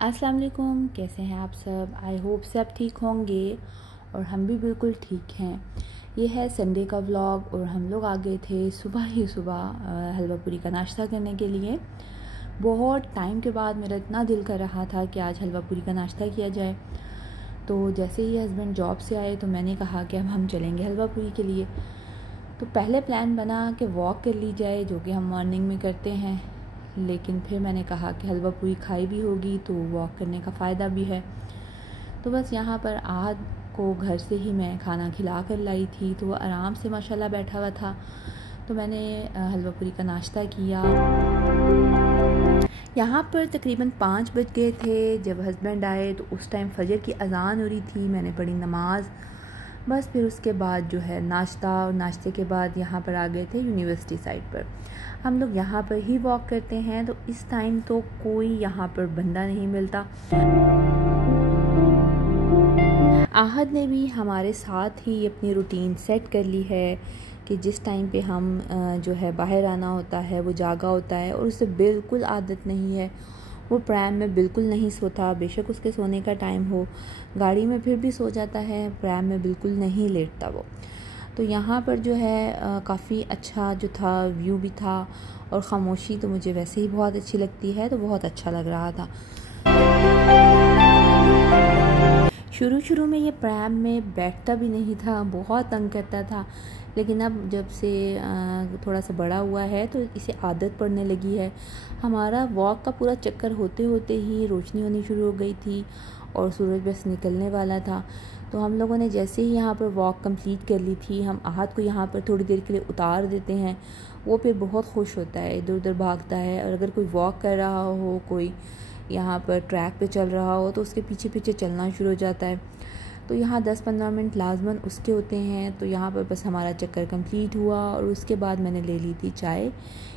अस्सलाम वालेकुम, कैसे हैं आप सब। आई होप सब ठीक होंगे और हम भी बिल्कुल ठीक हैं। ये है संडे का व्लॉग और हम लोग आ गए थे सुबह ही सुबह हलवा पूरी का नाश्ता करने के लिए। बहुत टाइम के बाद मेरा इतना दिल कर रहा था कि आज हलवा पूरी का नाश्ता किया जाए। तो जैसे ही हस्बैंड जॉब से आए तो मैंने कहा कि अब हम चलेंगे हलवा पूरी के लिए। तो पहले प्लान बना कि वॉक कर ली जाए, जो कि हम मॉर्निंग में करते हैं, लेकिन फिर मैंने कहा कि हलवा पूरी खाई भी होगी तो वॉक करने का फ़ायदा भी है। तो बस यहाँ पर आहद को घर से ही मैं खाना खिला कर लाई थी, तो वो आराम से माशाल्लाह बैठा हुआ था। तो मैंने हलवा पूरी का नाश्ता किया। यहाँ पर तकरीबन 5 बज गए थे जब हस्बैंड आए, तो उस टाइम फजर की अज़ान हो रही थी। मैंने पढ़ी नमाज, बस फिर उसके बाद जो है नाश्ता, और नाश्ते के बाद यहाँ पर आ गए थे यूनिवर्सिटी साइड पर। हम लोग यहाँ पर ही वॉक करते हैं, तो इस टाइम तो कोई यहाँ पर बंदा नहीं मिलता। आहद ने भी हमारे साथ ही अपनी रूटीन सेट कर ली है कि जिस टाइम पे हम जो है बाहर आना होता है वो जागा होता है, और उसे बिल्कुल आदत नहीं है। वो प्रैम में बिल्कुल नहीं सोता, बेशक उसके सोने का टाइम हो, गाड़ी में फिर भी सो जाता है, प्रैम में बिल्कुल नहीं लेटता वो। तो यहाँ पर जो है काफ़ी अच्छा जो था व्यू भी था, और ख़ामोशी तो मुझे वैसे ही बहुत अच्छी लगती है, तो बहुत अच्छा लग रहा था। शुरू में ये प्रैम में बैठता भी नहीं था, बहुत तंग करता था, लेकिन अब जब से थोड़ा सा बड़ा हुआ है तो इसे आदत पड़ने लगी है। हमारा वॉक का पूरा चक्कर होते होते ही रोशनी होनी शुरू हो गई थी और सूरज बस निकलने वाला था। तो हम लोगों ने जैसे ही यहाँ पर वॉक कंप्लीट कर ली थी, हम आहद को यहाँ पर थोड़ी देर के लिए उतार देते हैं। वो फिर बहुत खुश होता है, इधर उधर भागता है, और अगर कोई वॉक कर रहा हो, कोई यहाँ पर ट्रैक पे चल रहा हो, तो उसके पीछे पीछे चलना शुरू हो जाता है। तो यहाँ 10-15 मिनट लाजमन उसके होते हैं। तो यहाँ पर बस हमारा चक्कर कंप्लीट हुआ, और उसके बाद मैंने ले ली थी चाय,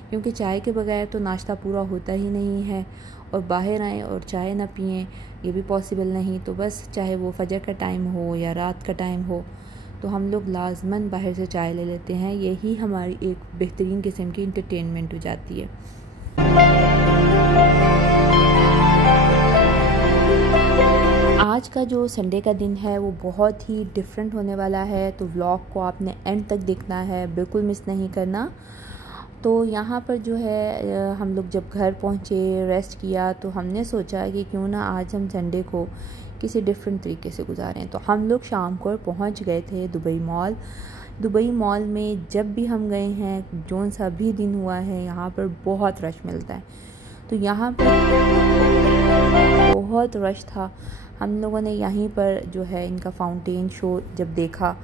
क्योंकि चाय के बगैर तो नाश्ता पूरा होता ही नहीं है, और बाहर आएँ और चाय ना पिएँ ये भी पॉसिबल नहीं। तो बस चाहे वो फजर का टाइम हो या रात का टाइम हो, तो हम लोग लाजमन बाहर से चाय ले लेते हैं। यही हमारी एक बेहतरीन किस्म की इंटरटेनमेंट हो जाती है। आज का जो संडे का दिन है वो बहुत ही डिफरेंट होने वाला है, तो व्लॉग को आपने एंड तक देखना है, बिल्कुल मिस नहीं करना। तो यहाँ पर जो है हम लोग जब घर पहुँचे, रेस्ट किया, तो हमने सोचा कि क्यों ना आज हम संडे को किसी डिफरेंट तरीके से गुजारें। तो हम लोग शाम को पहुँच गए थे दुबई मॉल। दुबई मॉल में जब भी हम गए हैं, जोन सा भी दिन हुआ है, यहाँ पर बहुत रश मिलता है। तो यहाँ पर बहुत रश था। हम लोगों ने यहीं पर जो है इनका फाउंटेन शो जब देखा,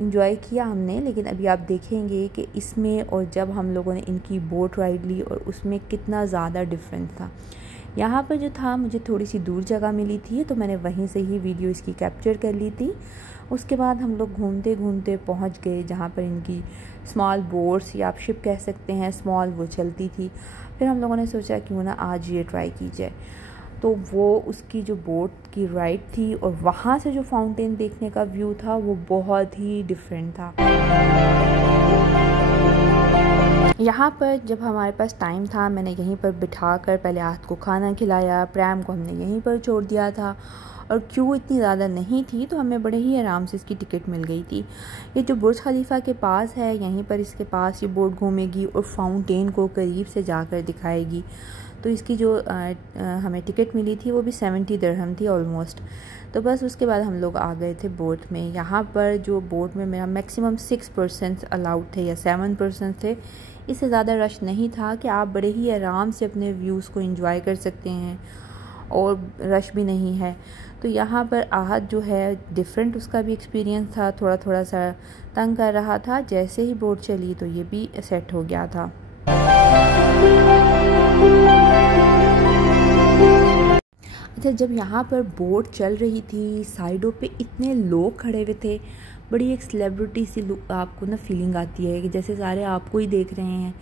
इंजॉय किया हमने। लेकिन अभी आप देखेंगे कि इसमें और जब हम लोगों ने इनकी बोट राइड ली, और उसमें कितना ज़्यादा डिफरेंस था। यहाँ पर जो था, मुझे थोड़ी सी दूर जगह मिली थी, तो मैंने वहीं से ही वीडियो इसकी कैप्चर कर ली थी। उसके बाद हम लोग घूमते घूमते पहुँच गए जहाँ पर इनकी स्मॉल बोट्स, या आप शिप कह सकते हैं, स्मॉल, वो चलती थी। फिर हम लोगों ने सोचा क्यों ना आज ये ट्राई की जाए। तो वो उसकी जो बोट की राइड थी, और वहाँ से जो फाउंटेन देखने का व्यू था, वो बहुत ही डिफरेंट था। यहाँ पर जब हमारे पास टाइम था, मैंने यहीं पर बिठा कर पहले आहद को खाना खिलाया, प्रैम को हमने यहीं पर छोड़ दिया था, और क्यू इतनी ज़्यादा नहीं थी, तो हमें बड़े ही आराम से इसकी टिकट मिल गई थी। ये जो बुर्ज खलीफा के पास है, यहीं पर इसके पास ये बोट घूमेगी और फाउंटेन को करीब से जाकर दिखाएगी। तो इसकी जो हमें टिकट मिली थी वो भी 70 दिरहम थी ऑलमोस्ट। तो बस उसके बाद हम लोग आ गए थे बोट में। यहाँ पर जो बोट में मेरा मैक्सिमम 6% अलाउड थे या 7% थे, इससे ज़्यादा रश नहीं था कि आप बड़े ही आराम से अपने व्यूज़ को एंजॉय कर सकते हैं, और रश भी नहीं है। तो यहाँ पर आहद जो है डिफरेंट उसका भी एक्सपीरियंस था, थोड़ा थोड़ा सा तंग कर रहा था। जैसे ही बोट चली तो ये भी सेट हो गया था। अच्छा, जब यहाँ पर बोट चल रही थी, साइडों पे इतने लोग खड़े हुए थे, बड़ी एक सेलिब्रिटी सी आपको ना फीलिंग आती है कि जैसे सारे आपको ही देख रहे हैं।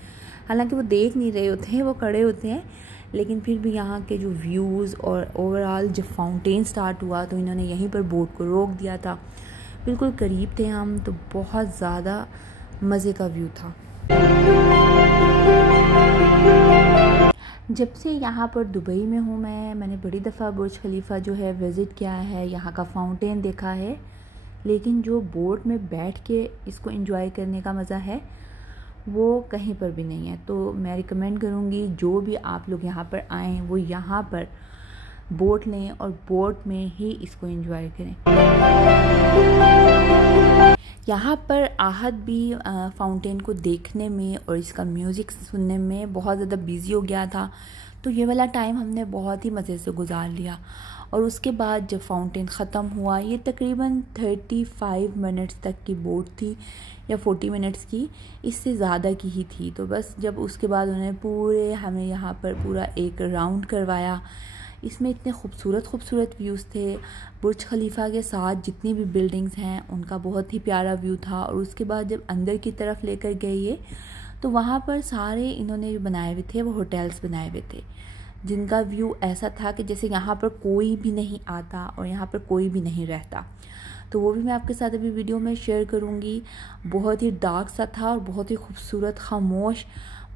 हालांकि वो देख नहीं रहे होते हैं, वो खड़े होते हैं, लेकिन फिर भी यहाँ के जो व्यूज़ और ओवरऑल जब फाउंटेन स्टार्ट हुआ तो इन्होंने यहीं पर बोट को रोक दिया था। बिल्कुल करीब थे हम, तो बहुत ज़्यादा मज़े का व्यू था। जब से यहाँ पर दुबई में हूँ मैंने बड़ी दफ़ा बुर्ज खलीफा जो है विज़िट किया है, यहाँ का फाउंटेन देखा है, लेकिन जो बोट में बैठ के इसको एंजॉय करने का मज़ा है वो कहीं पर भी नहीं है। तो मैं रिकमेंड करूँगी जो भी आप लोग यहाँ पर आएँ वो यहाँ पर बोट लें और बोट में ही इसको एंजॉय करें। यहाँ पर आहद भी फाउंटेन को देखने में और इसका म्यूज़िक सुनने में बहुत ज़्यादा बिज़ी हो गया था, तो ये वाला टाइम हमने बहुत ही मज़े से गुजार लिया। और उसके बाद जब फाउंटेन ख़त्म हुआ, ये तकरीबन 35 मिनट्स तक की बोट थी या 40 मिनट्स की, इससे ज़्यादा की ही थी। तो बस जब उसके बाद उन्होंने हमें यहाँ पर पूरा एक राउंड करवाया। इसमें इतने खूबसूरत व्यूज़ थे। बुर्ज खलीफा के साथ जितनी भी बिल्डिंग्स हैं उनका बहुत ही प्यारा व्यू था। और उसके बाद जब अंदर की तरफ लेकर गए ये, तो वहाँ पर सारे इन्होंने जो बनाए हुए थे वो होटल्स बनाए हुए थे, जिनका व्यू ऐसा था कि जैसे यहाँ पर कोई भी नहीं आता और यहाँ पर कोई भी नहीं रहता। तो वो भी मैं आपके साथ अभी वीडियो में शेयर करूँगी। बहुत ही डार्क सा था और बहुत ही खूबसूरत, खामोश,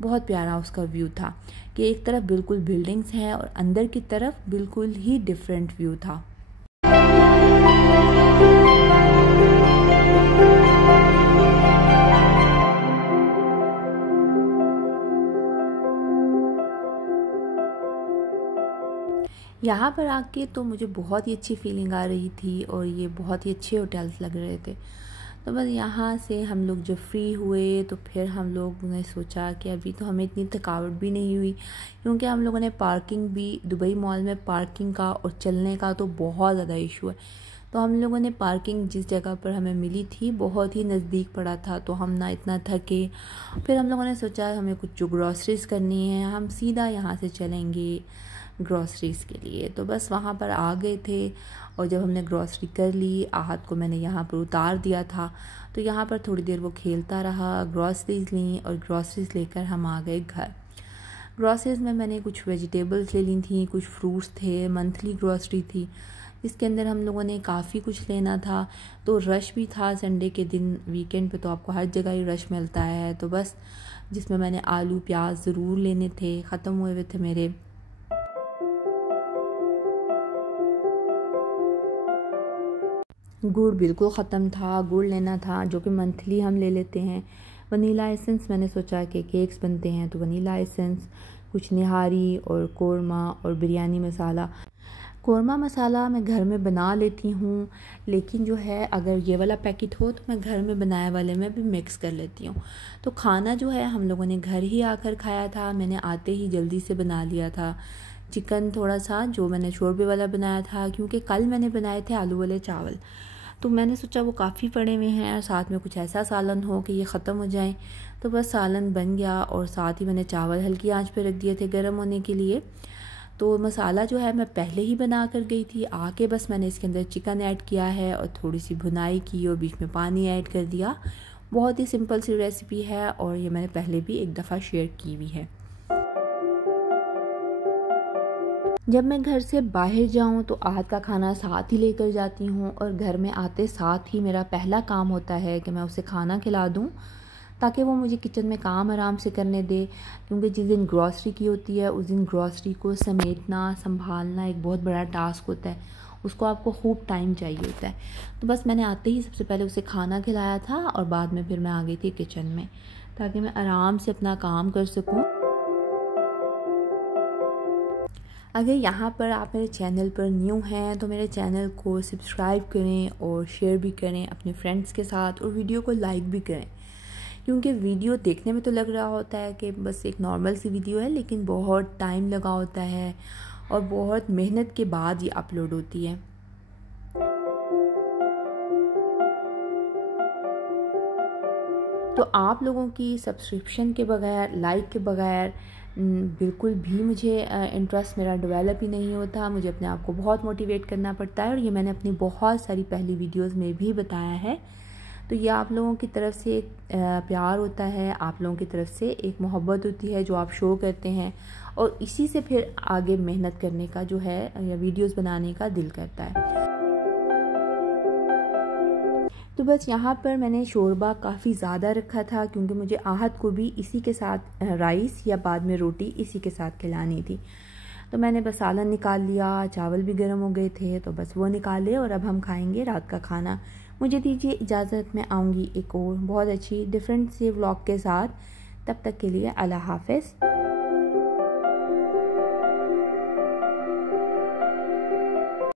बहुत प्यारा उसका व्यू था कि एक तरफ बिल्कुल बिल्डिंग्स हैं और अंदर की तरफ बिल्कुल ही डिफरेंट व्यू था। यहाँ पर आके तो मुझे बहुत ही अच्छी फीलिंग आ रही थी और ये बहुत ही अच्छे होटल्स लग रहे थे। तो बस यहाँ से हम लोग जब फ्री हुए तो फिर हम लोग ने सोचा कि अभी तो हमें इतनी थकावट भी नहीं हुई, क्योंकि हम लोगों ने पार्किंग भी, दुबई मॉल में पार्किंग का और चलने का तो बहुत ज़्यादा इशू है। तो हम लोगों ने पार्किंग जिस जगह पर हमें मिली थी बहुत ही नज़दीक पड़ा था, तो हम ना इतना थके। फिर हम लोगों ने सोचा हमें कुछ जो ग्रॉसरीज़ करनी है, हम सीधा यहाँ से चलेंगे ग्रॉसरीज़ के लिए। तो बस वहाँ पर आ गए थे और जब हमने ग्रॉसरी कर ली, आहद को मैंने यहाँ पर उतार दिया था, तो यहाँ पर थोड़ी देर वो खेलता रहा। ग्रॉसरीज़ ली और ग्रॉसरीज़ लेकर हम आ गए घर। ग्रॉसरीज़ में मैंने कुछ वेजिटेबल्स ले ली थी, कुछ फ्रूट्स थे, मंथली ग्रॉसरी थी जिसके अंदर हम लोगों ने काफ़ी कुछ लेना था। तो रश भी था संडे के दिन, वीकेंड पे तो आपको हर जगह ही रश मिलता है। तो बस जिसमें मैंने आलू प्याज ज़रूर लेने थे, ख़त्म हुए हुए थे मेरे। गुड़ बिल्कुल ख़त्म था, गुड़ लेना था जो कि मंथली हम ले लेते हैं। वनीला एसेंस मैंने सोचा कि केक्स बनते हैं तो वनीला एसेंस, कुछ निहारी और कोरमा और बिरयानी मसाला। कोरमा मसाला मैं घर में बना लेती हूँ, लेकिन जो है अगर ये वाला पैकेट हो तो मैं घर में बनाए वाले में भी मिक्स कर लेती हूँ। तो खाना जो है हम लोगों ने घर ही आकर खाया था। मैंने आते ही जल्दी से बना लिया था चिकन थोड़ा सा, जो मैंने शोरबे वाला बनाया था, क्योंकि कल मैंने बनाए थे आलू वाले चावल। तो मैंने सोचा वो काफ़ी पड़े हुए हैं और साथ में कुछ ऐसा सालन हो कि ये ख़त्म हो जाए। तो बस सालन बन गया और साथ ही मैंने चावल हल्की आंच पे रख दिए थे गर्म होने के लिए। तो मसाला जो है मैं पहले ही बना कर गई थी, आके बस मैंने इसके अंदर चिकन ऐड किया है और थोड़ी सी भुनाई की और बीच में पानी ऐड कर दिया। बहुत ही सिंपल सी रेसिपी है और ये मैंने पहले भी एक दफ़ा शेयर की हुई है। जब मैं घर से बाहर जाऊं तो आहद का खाना साथ ही लेकर जाती हूं और घर में आते साथ ही मेरा पहला काम होता है कि मैं उसे खाना खिला दूं, ताकि वो मुझे किचन में काम आराम से करने दे। क्योंकि जिस दिन ग्रॉसरी की होती है उस दिन ग्रॉसरी को समेटना, संभालना एक बहुत बड़ा टास्क होता है, उसको आपको खूब टाइम चाहिए होता है। तो बस मैंने आते ही सबसे पहले उसे खाना खिलाया था और बाद में फिर मैं आ गई थी किचन में, ताकि मैं आराम से अपना काम कर सकूँ। अगर यहाँ पर आप मेरे चैनल पर न्यू हैं तो मेरे चैनल को सब्सक्राइब करें और शेयर भी करें अपने फ्रेंड्स के साथ, और वीडियो को लाइक भी करें, क्योंकि वीडियो देखने में तो लग रहा होता है कि बस एक नॉर्मल सी वीडियो है, लेकिन बहुत टाइम लगा होता है और बहुत मेहनत के बाद ये अपलोड होती है। तो आप लोगों की सब्सक्रिप्शन के बगैर, लाइक के बगैर बिल्कुल भी मुझे इंटरेस्ट मेरा डेवलप ही नहीं होता। मुझे अपने आप को बहुत मोटिवेट करना पड़ता है और ये मैंने अपनी बहुत सारी पहली वीडियोस में भी बताया है। तो ये आप लोगों की तरफ से एक प्यार होता है, आप लोगों की तरफ से एक मोहब्बत होती है जो आप शो करते हैं, और इसी से फिर आगे मेहनत करने का जो है या वीडियोस बनाने का दिल करता है। तो बस यहाँ पर मैंने शोरबा काफ़ी ज़्यादा रखा था क्योंकि मुझे आहत को भी इसी के साथ राइस या बाद में रोटी इसी के साथ खिलानी थी। तो मैंने बस सालन निकाल लिया, चावल भी गर्म हो गए थे तो बस वो निकाले और अब हम खाएंगे रात का खाना। मुझे दीजिए इजाज़त, मैं आऊँगी एक और बहुत अच्छी डिफरेंट से व्लॉग के साथ। तब तक के लिए अल्लाह हाफ़िज़।